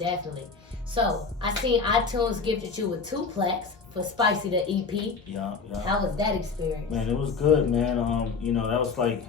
Definitely. So, I seen iTunes gifted you with 2 plaques for Spicy the EP. Yeah. How was that experience? Man, it was good, man. That was like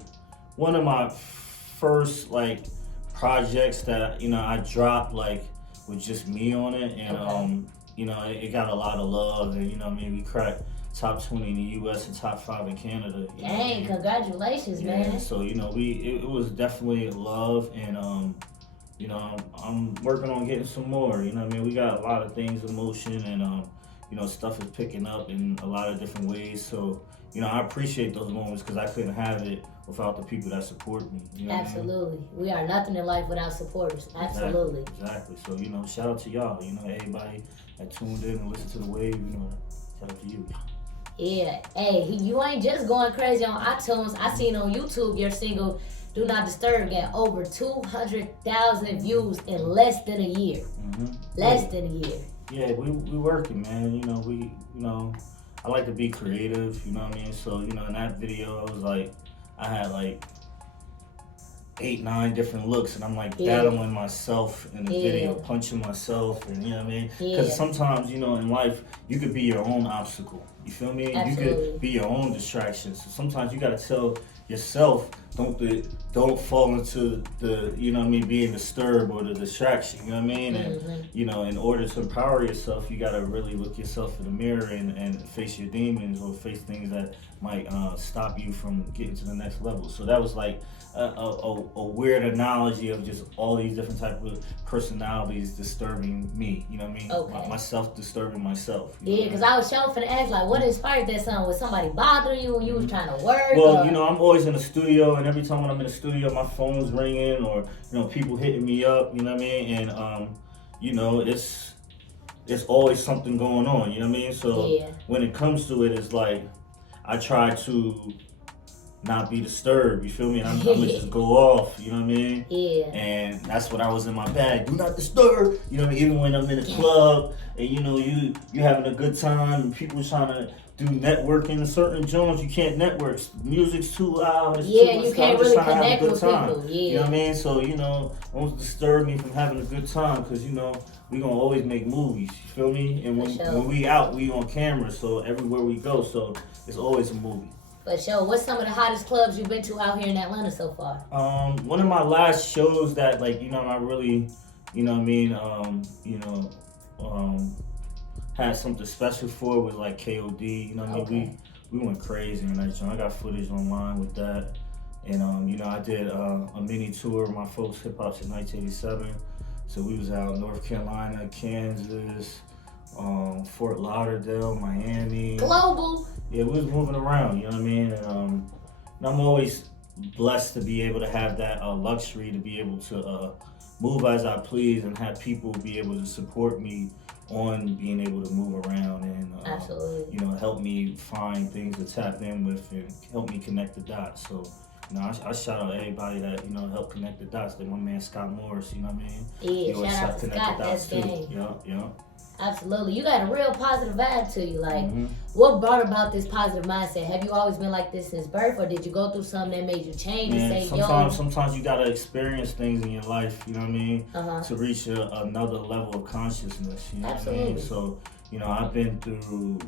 one of my first like projects that I dropped like with just me on it, and it got a lot of love, and we cracked top 20 in the U.S. and top 5 in Canada. Dang, congratulations, man. So it was definitely love, and I'm working on getting some more. We got a lot of things in motion, and stuff is picking up in a lot of different ways. So I appreciate those moments because I couldn't have it without the people that support me. Absolutely. We are nothing in life without supporters. Absolutely. Exactly. So, shout out to y'all. Everybody that tuned in and listened to the wave, shout out to you. Yeah. Hey, you ain't just going crazy on iTunes. I seen on YouTube your single Do Not Disturb got over 200,000 views in less than a year. Less than a year. Yeah, we working, man. I like to be creative, So, in that video, I had like 8, 9 different looks, and I'm like battling myself in the video, punching myself, and because sometimes, in life, you could be your own obstacle. You feel me? Absolutely. You could be your own distraction. So sometimes you gotta tell yourself, don't fall into the, being disturbed or the distraction, And, in order to empower yourself, you gotta really look yourself in the mirror and face your demons or face things that might stop you from getting to the next level. So that was like a weird analogy of just all these different types of personalities disturbing me, Okay. Myself disturbing myself. Yeah, because I was showing for the ask, like, what inspired that song? Was somebody bothering you when you was trying to work? Well, I'm always in the studio, and every time when I'm in the studio, my phone's ringing, or people hitting me up, and it's always something going on, So when it comes to it, it's like I try to not be disturbed, you feel me? And I'm gonna just go off, Yeah. And that's what I was in my bag. Do not disturb, even when I'm in a club and you having a good time and people trying to do networking, certain zones you can't network. Music's too loud. It's too much. You can't really connect with people. Yeah. You know what I mean? So, don't disturb me from having a good time because, we gonna always make movies, you feel me? And when we out, we on camera, so everywhere we go, so it's always a movie. For sure. What's some of the hottest clubs you've been to out here in Atlanta so far? One of my last shows that I really, had something special for was like KOD. Okay. We went crazy in that show. I got footage online with that, and I did a mini tour of my folks hip hop in 1987. So we was out in North Carolina, Kansas, Fort Lauderdale, Miami. Global. Yeah, we was moving around, And I'm always blessed to be able to have that luxury to be able to move as I please and have people be able to support me on being able to move around and Absolutely. Help me find things to tap in with and help me connect the dots. So I shout out everybody that helped connect the dots. Like my man Scott Morris, you know what I mean? Yeah, shout out to Scott. That's game. Yeah. Absolutely. You got a real positive vibe to you. Like, what brought about this positive mindset? Have you always been like this since birth, or did you go through something that made you change and say, sometimes you gotta experience things in your life, you know what I mean, to reach another level of consciousness, you know Absolutely. what I mean? So, I've been through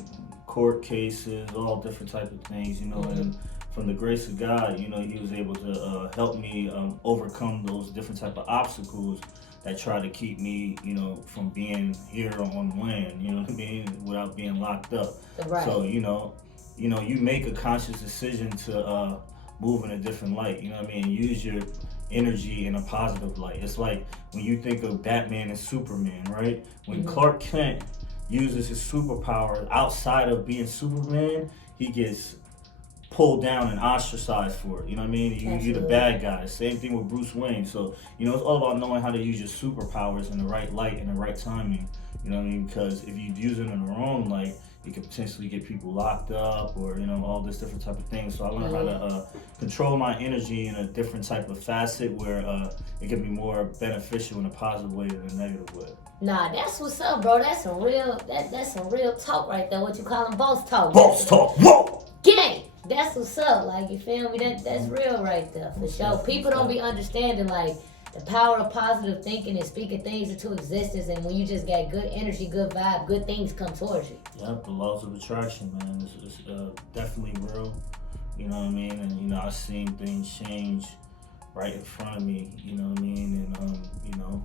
court cases, all different types of things, and from the grace of God, He was able to help me overcome those different type of obstacles that try to keep me, from being here on land, you know what I mean, without being locked up. Right. So, you make a conscious decision to move in a different light, you know what I mean, use your energy in a positive light. It's like when you think of Batman and Superman, right? When Clark Kent uses his superpower outside of being Superman, he gets pulled down and ostracized for it, you know what I mean? You're the bad guy. Same thing with Bruce Wayne. So, it's all about knowing how to use your superpowers in the right light and the right timing, you know what I mean? Because if you use it in the wrong light, it could potentially get people locked up or, all this different type of things. So I learned how to control my energy in a different type of facet where it can be more beneficial in a positive way than a negative way. Nah, that's what's up, bro. That's some real talk right there. What you call them? Boss talk. Boss talk. Whoa! Gang! That's what's up. Like, you feel me? That's real right there, for sure. People don't be understanding, like, The power of positive thinking and speaking things into existence, and when you just get good energy, good vibe, good things come towards you. Yep, the laws of attraction, man. It's definitely real. You know what I mean? And, you know, I've seen things change right in front of me, you know what I mean? And, you know,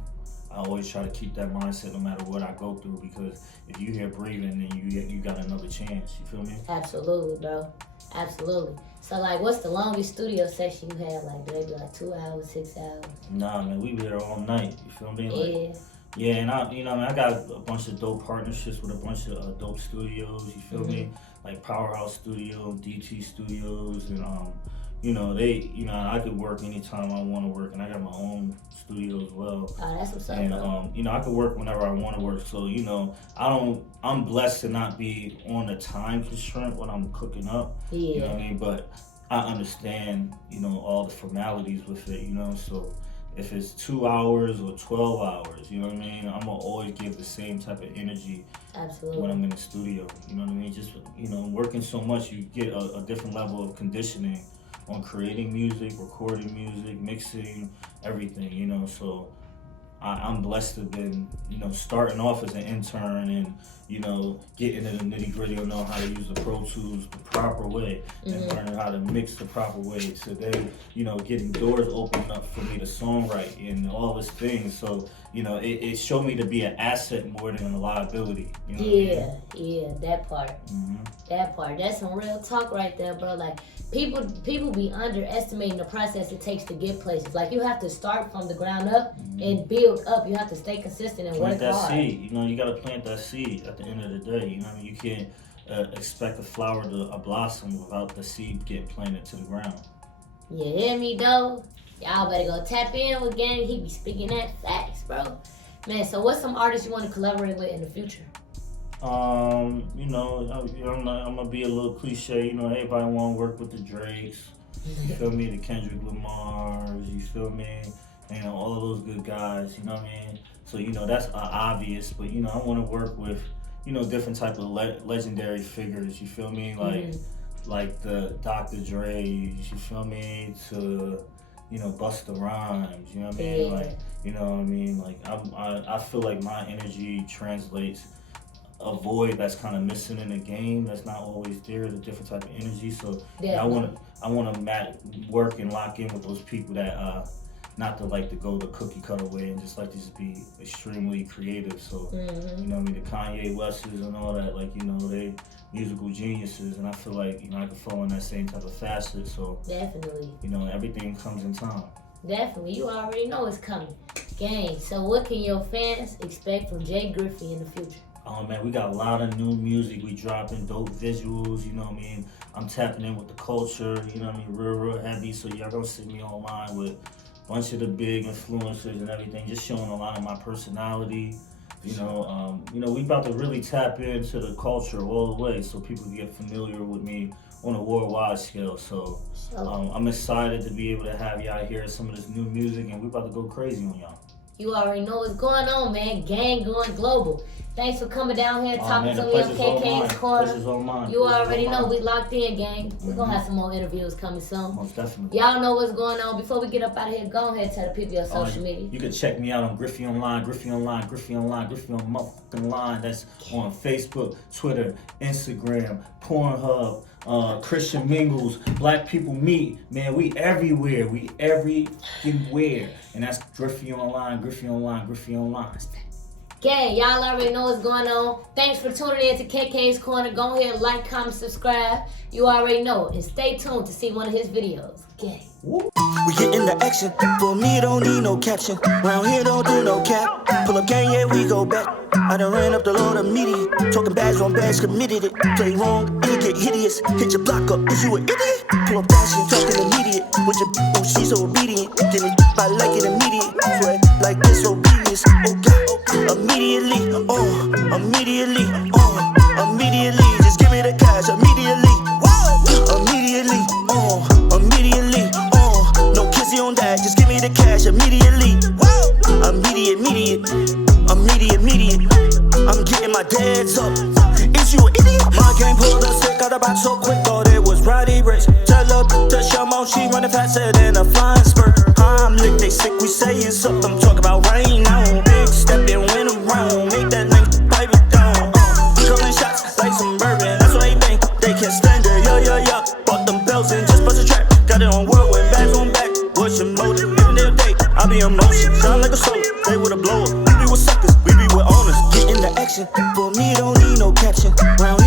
I always try to keep that mindset no matter what I go through, because if you hear breathing, then you got another chance, you feel me? Absolutely, bro. Absolutely. So, like, what's the longest studio session you have? Like, do they be like 2 hours, 6 hours? Nah, man, we be there all night, you feel me? Like, yeah, and I got a bunch of dope partnerships with a bunch of dope studios, you feel me? Like Powerhouse Studio, DT Studios, and you know, I could work anytime I want to work, and I got my own studio as well. Oh, that's what's up, and bro. you know, I could work whenever I want to work. So, you know, I'm blessed to not be on a time constraint when I'm cooking up. Yeah. You know what I mean? But I understand, you know, all the formalities with it, you know, so if it's 2 hours or 12 hours, you know what I mean? I'm gonna always give the same type of energy. Absolutely. When I'm in the studio, you know what I mean? Just, you know, working so much, you get a different level of conditioning on creating music, recording music, mixing, everything, you know, so I'm blessed to have been, you know, starting off as an intern and, you know, getting into the nitty gritty and know how to use the Pro Tools the proper way and learning how to mix the proper way. So then, you know, getting doors opened up for me to songwrite and all these things. So, you know, it showed me to be an asset more than a liability. You know what I mean? That part. That part. That's some real talk right there, bro. Like, people be underestimating the process it takes to get places. Like, you have to start from the ground up and build up. You have to stay consistent and plant work that hard. Seed. You know, you got to plant that seed at the end of the day. You know what I mean? You can't expect a flower to blossom without the seed getting planted to the ground. You hear me, though? Y'all better go tap in with Gang. He be speaking that facts, bro. Man, so what's some artists you want to collaborate with in the future? You know, I'm gonna be a little cliche. You know, everybody want to work with the Drakes. You feel me? The Kendrick Lamars. You feel me? You know, all of those good guys. You know what I mean? So, you know, that's obvious. But, you know, I want to work with, you know, different type of legendary figures. You feel me? Like the Dr. Dre. You feel me? To, you know, Busta Rhymes. You know what I mean? Yeah. Like, you know what I mean? Like, I feel like my energy translates a void that's kind of missing in the game, that's not always there, the different type of energy. So yeah, I want to work and lock in with those people that not to like to go the cookie cutter way and just like to just be extremely creative. So you know what I mean, the Kanye Wests and all that, like, you know, they musical geniuses, and I feel like, you know, I can fall in that same type of facet. So definitely, you know, everything comes in time. Definitely, you already know it's coming. Gang, so what can your fans expect from Jay Griffy in the future? Oh man, we got a lot of new music. We dropping dope visuals, you know what I mean? I'm tapping in with the culture, you know what I mean? Real heavy. So y'all gonna see me online with a bunch of the big influencers and everything, just showing a lot of my personality. You know, we about to really tap into the culture all the way, so people get familiar with me on a worldwide scale. So I'm excited to be able to have y'all hear some of this new music, and we about to go crazy on y'all. You already know what's going on, man. Gang going global. Thanks for coming down here talking to me on KK's Corner. You already know we locked in, gang. We're going to have some more interviews coming soon. Most definitely. Y'all know what's going on. Before we get up out of here, go ahead and tell the people your social media. You can check me out on Griffy Online, Griffy Online, Griffy Online, Griffy on motherfucking line. That's on Facebook, Twitter, Instagram, Pornhub, Christian Mingles, Black People Meet. Man, we everywhere. We everywhere. And that's Griffy Online, Griffy Online, Griffy Online. Okay, y'all already know what's going on. Thanks for tuning in to KK's Corner. Go ahead, like, comment, subscribe. You already know. And stay tuned to see one of his videos. Okay. We get into action. For me, don't need no caption. Round here, don't do no cap. Pull up gang, yeah, we go back. I done ran up the load immediate. Talking bags on bags, committed it. Play wrong, and it get hideous. Hit your block up, is you an idiot? Pull up dashing, talking immediate. With your oh, she's so obedient. Get it, I like it immediate. Sweat like this, obedience. Oh God, immediately, immediately, immediately. Just give me the cash, immediately. Immediately, immediately, no kissy on that, just give me the cash immediately. Immediate. I'm getting my dads up. Is you an idiot? My game pulled a stick out the box so quick, thought it was Roddy Rich. Tell her to show mouth, she running faster than a flying spurt. I'm licked, they say Like we say it's up, I'm talking about rain on. Big stepping when around, make that link pipe it down. Calling shots like some bourbon, that's what they think. They can't stand it, yeah. Bought them bells and just bust a track. Got it on whirlwind, bags on back. What's your motive? Even their day, I be in motion, shine like a solar. They with a blower, we be with suckers, we be with owners. Get in the action, for me don't need no caption. Round